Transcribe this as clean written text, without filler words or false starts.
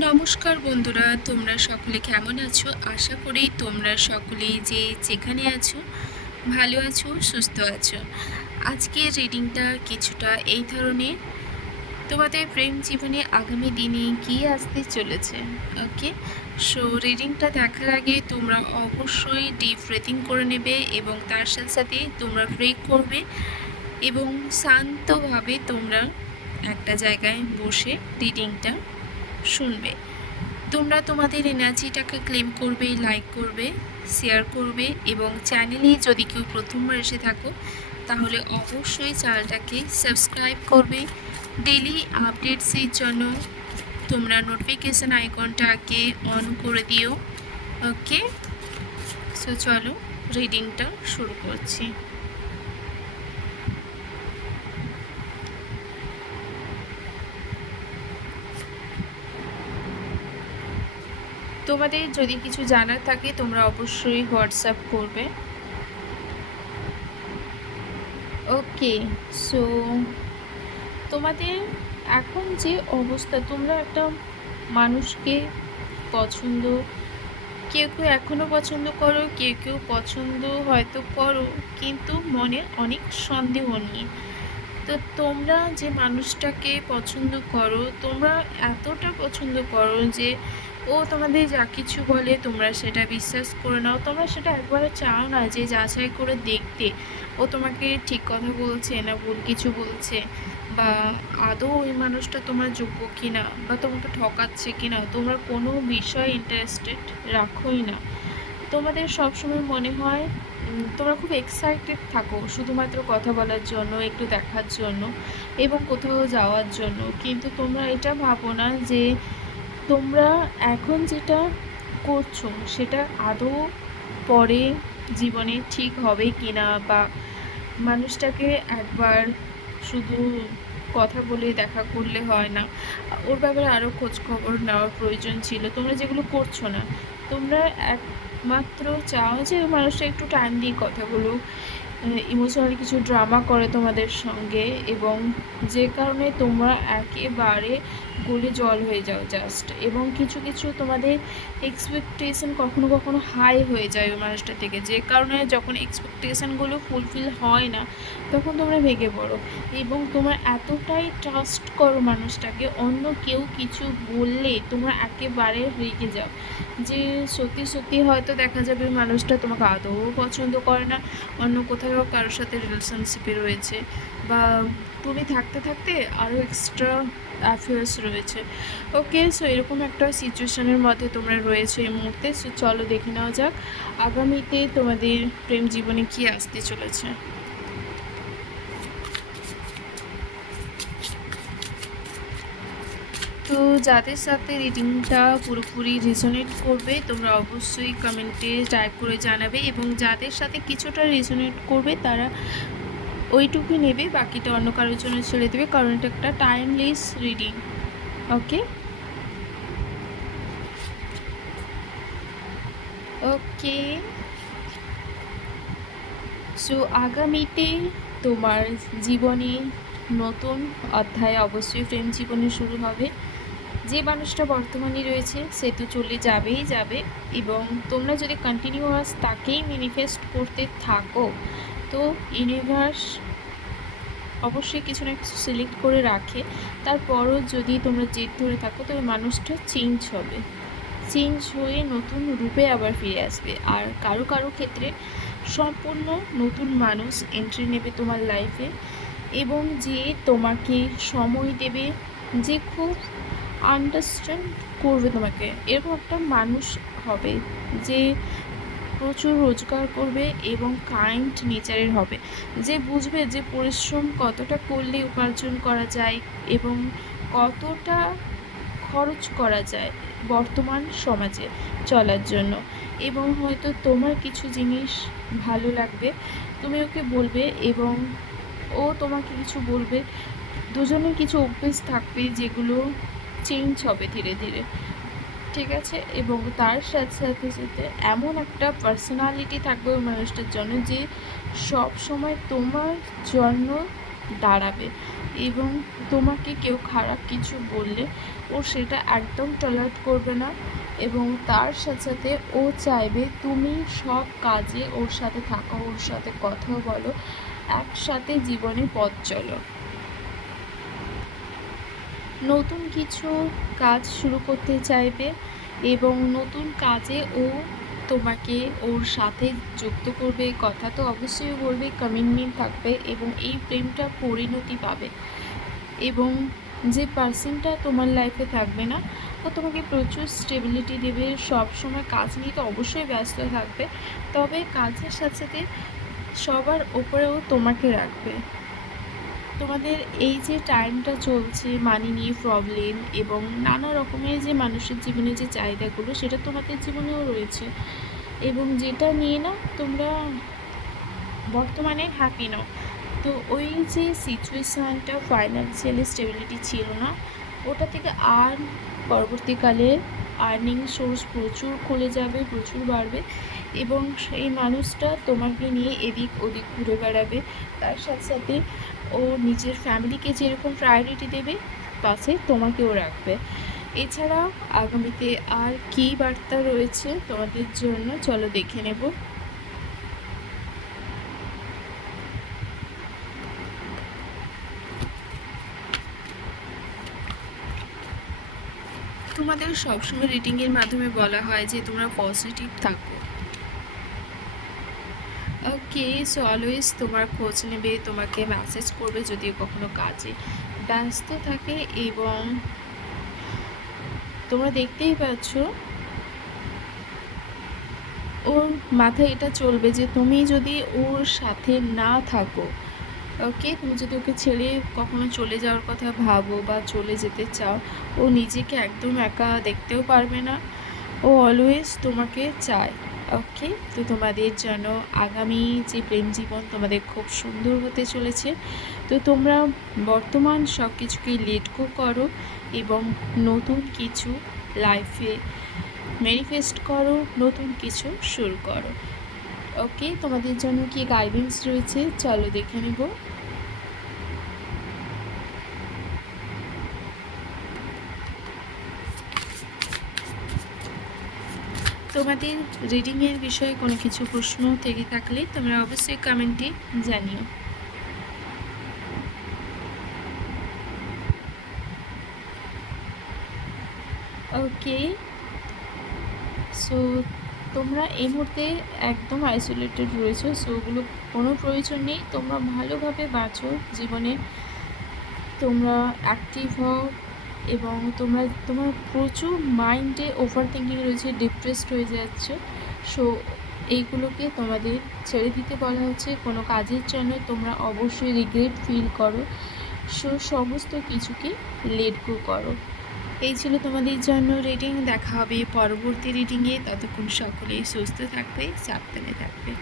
নমস্কার বন্ধুরা, তোমরা সকলে কেমন আছো? আশা করি তোমরা সকলেই যেখানে আছো ভালো আছো, সুস্থ আছো। আজকের রিডিংটা কিছুটা এই ধরনের, তোমাদের প্রেম জীবনে আগামী দিনে কী আসতে চলেছে। ওকে, সো রিডিংটা দেখার আগে তোমরা অবশ্যই ডিপ ব্রিথিং করে নেবে এবং তার সাথে সাথে তোমরা প্রে করবে এবং শান্তভাবে তোমরা একটা জায়গায় বসে রিডিংটা শুনবে। তোমরা তোমাদের এনার্জিটাকে ক্লেম করবে, লাইক করবে, শেয়ার করবে এবং চ্যানেলে যদি কেউ প্রথমবার এসে থাকো তাহলে অবশ্যই চ্যানেলটাকে সাবস্ক্রাইব করবে। ডেলি আপডেটসের জন্য তোমরা নোটিফিকেশান আইকনটাকে অন করে দিও। ওকে, সো চলো রিডিংটা শুরু করছি। তোমাদের যদি কিছু জানার থাকে তোমরা অবশ্যই হোয়াটসঅ্যাপ করবে। ওকে, সো তোমাদের এখন যে অবস্থা, তোমরা একটা মানুষকে পছন্দ, কেউ কেউ এখনও পছন্দ করো, কেউ কেউ পছন্দ হয়তো করো, কিন্তু মনে অনেক সন্দেহ নিয়ে। তো তোমরা যে মানুষটাকে পছন্দ করো, তোমরা এতটা পছন্দ করো যে ও তোমাদের যা কিছু বলে তোমরা সেটা বিশ্বাস করে নাও। তোমরা সেটা একবারে চাও না যে যাচাই করে দেখতে ও তোমাকে ঠিক কথা বলছে না ভুল কিছু বলছে, বা আদৌ ওই মানুষটা তোমার যোগ্য কিনা, বা তোমাকে ঠকাচ্ছে কিনা। তোমরা কোনো বিষয়ে ইন্টারেস্টেড রাখোই না। তোমাদের সবসময় মনে হয় তোমরা খুব এক্সাইটেড থাকো শুধুমাত্র কথা বলার জন্য, একটু দেখার জন্য এবং কোথাও যাওয়ার জন্য, কিন্তু তোমরা এটা ভাবো না যে তোমরা এখন যেটা করছো সেটা আদৌ পরে জীবনে ঠিক হবে কিনা, বা মানুষটাকে একবার শুধু কথা বলে দেখা করলে হয় না, ওর ব্যাপারে আরও খোঁজখবর নেওয়ার প্রয়োজন ছিল। তোমরা যেগুলো করছো না, তোমরা একমাত্র চাও যে ওই মানুষটা একটু টাইম দিয়ে কথা বলুক, ইমোশনালি কিছু ড্রামা করে তোমাদের সঙ্গে, এবং যে কারণে তোমরা একেবারে গলে জল হয়ে যাও জাস্ট। এবং কিছু কিছু তোমাদের এক্সপেকটেশন কখনো কখনো হাই হয়ে যায় ওই মানুষটা থেকে, যে কারণে যখন এক্সপেকটেশনগুলো ফুলফিল হয় না তখন তোমরা ভেঙে পড়ো। এবং তোমরা এতটাই ট্রাস্ট করো মানুষটাকে, অন্য কেউ কিছু বললে তোমরা একেবারে রেগে যাও, যে সত্যি সত্যি হয়তো দেখা যাবে মানুষটা তোমাকে আদৌ পছন্দ করে না, অন্য কোথাও কারোর সাথে রিলেশনশিপে রয়েছে, বা তুমি থাকতে থাকতে আরও এক্সট্রা অ্যাফেয়ার্স রয়েছে। ওকে, সো এরকম একটা সিচুয়েশানের মধ্যে তোমরা রয়েছো এই মুহূর্তে। সো চলো দেখে নেওয়া যাক আগামীতে তোমাদের প্রেম জীবনে কী আসতে চলেছে। তো যাদের সাথে রিডিংটা পুরোপুরি রেজোনেট করবে তোমরা অবশ্যই কমেন্টে টাইপ করে জানাবে, এবং যাদের সাথে কিছুটা রেজোনেট করবে তারা ওইটুকুই নেবে, বাকিটা অন্য কারোর জন্য ছেড়ে দেবে, কারণ এটা একটা টাইমলেস রিডিং। ওকে ওকে, সো আগামীতে তোমার জীবনে নতুন অধ্যায় অবশ্যই প্রেম জীবনে শুরু হবে। যে মানুষটা বর্তমানে রয়েছে সে তো চলে যাবেই যাবে, এবং তোমরা যদি কন্টিনিউয়াস তাকেই ম্যানিফেস্ট করতে থাকো তো ইউনিভার্স অবশ্যই কিছু না কিছু সিলেক্ট করে রাখে। তারপরও যদি তোমরা জেদ ধরে থাকো তবে মানুষটা চেঞ্জ হবে, চেঞ্জ হয়ে নতুন রূপে আবার ফিরে আসবে। আর কারো কারো ক্ষেত্রে সম্পূর্ণ নতুন মানুষ এন্ট্রি নেবে তোমার লাইফে, এবং যে তোমাকে সময় দেবে, যে খুব আন্ডারস্ট্যান্ড করবে তোমাকে, এরকম একটা মানুষ হবে যে প্রচুর রোজগার করবে এবং কাইন্ড নেচারের হবে, যে বুঝবে যে পরিশ্রম কতটা করলে উপার্জন করা যায় এবং কতটা খরচ করা যায় বর্তমান সমাজে চলার জন্য। এবং হয়তো তোমার কিছু জিনিস ভালো লাগবে, তুমি ওকে বলবে এবং ও তোমাকে কিছু বলবে, দুজনের কিছু অভ্যেস থাকবে যেগুলো চেঞ্জ হবে ধীরে ধীরে, ঠিক আছে। এবং তার সাথে সাথে সাথে এমন একটা পার্সোনালিটি থাকবে ওই মানুষটার জন্য যে সব সময় তোমার জন্য দাঁড়াবে, এবং তোমাকে কেউ খারাপ কিছু বললে ও সেটা একদম টলারেট করবে না, এবং তার সাথে সাথে ও চাইবে তুমি সব কাজে ওর সাথে থাকো, ওর সাথে কথা বলো, একসাথে জীবনে পথ চলো। নতুন কিছু কাজ শুরু করতে চাইবে এবং নতুন কাজে ও তোমাকে ওর সাথে যুক্ত করবে, কথা তো অবশ্যই বলবে, কমিটমেন্ট থাকবে এবং এই প্রেমটা পরিণতি পাবে। এবং যে পার্সনটা তোমার লাইফে থাকবে না, ও তোমাকে প্রচুর স্টেবিলিটি দেবে, সব সময় কাজ নিয়ে তো অবশ্যই ব্যস্ত থাকবে, তবে কাজের সাথে সাথে সবার ওপরেও তোমাকে রাখবে। তোমাদের এই যে টাইমটা চলছে মানি নিয়ে প্রবলেম এবং নানা রকমের যে মানুষের জীবনে যে চাহিদাগুলো, সেটা তোমাদের জীবনেও রয়েছে, এবং যেটা নিয়ে না তোমরা বর্তমানে হ্যাপি নাও। তো ওই যে সিচুয়েশানটা ফাইন্যান্সিয়ালি স্টেবিলিটি ছিল না, ওটা থেকে আর পরবর্তীকালে আর্নিং সোর্স প্রচুর খুলে যাবে, প্রচুর বাড়বে, এবং সেই মানুষটা তোমাকে নিয়ে এদিক ওদিক ঘুরে বেড়াবে। তার সাথে সাথে ও নিজের ফ্যামিলিকে যেরকম প্রায়োরিটি দেবে, পাশে তোমাকেও রাখবে। এছাড়া আগামীতে আর কী বার্তা রয়েছে তোমাদের জন্য, চলো দেখে নেব। তোমাদের সবসময় রিডিংয়ের মাধ্যমে বলা হয় যে তোমরা পজিটিভ থাকো। ওকে, সো অলওয়েজ তোমার খোঁজ নেবে, তোমাকে মেসেজ করবে যদি কখনো কাজে ব্যস্ত থাকে, এবং তোমরা দেখতেই পাচ্ছ ওর মাথায় এটা চলবে যে তুমি যদি ওর সাথে না থাকো, ওকে, তুমি যদি ওকে ছেড়ে কখনো চলে যাওয়ার কথা ভাবো বা চলে যেতে চাও, ও নিজেকে একদম একা দেখতেও পারবে না, ও অলওয়েজ তোমাকে চায়। ওকে, তো তোমাদের জন্য আগামী যে প্রেম জীবন তোমাদের খুব সুন্দর হতে চলেছে। তো তোমরা বর্তমান সব কিছুকে লেট গো করো এবং নতুন কিছু লাইফে ম্যানিফেস্ট করো, নতুন কিছু শুরু করো। ওকে, তোমাদের জন্য কি গাইডেন্স রয়েছে চলো দেখে নেব। তোমাদের রিডিংয়ের বিষয়ে কোনো কিছু প্রশ্ন থেকে থাকলে তোমরা অবশ্যই কমেন্টে জানিও। ওকে, সো তোমরা এই মুহূর্তে একদম আইসোলেটেড রয়েছো, সো ওগুলো কোনো প্রয়োজন নেই। তোমরা ভালোভাবে বাঁচো জীবনে, তোমরা অ্যাক্টিভ হও, এবং তোমার প্রচুর মাইন্ডে ওভার থিঙ্কিং রয়েছে, ডিপ্রেসড হয়ে যাচ্ছে। সো এইগুলোকে তোমাদের ছেড়ে দিতে বলা হচ্ছে। কোনো কাজের জন্য তোমরা অবশ্যই রিগ্রেট ফিল করো, সো সমস্ত কিছুকে লেট গো করো। এই ছিল তোমাদের জন্য রিডিং। দেখা হবে পরবর্তী রিডিংয়ে, ততক্ষণ সকলেই সুস্থ থাকবে, সাবধানে থাকবে।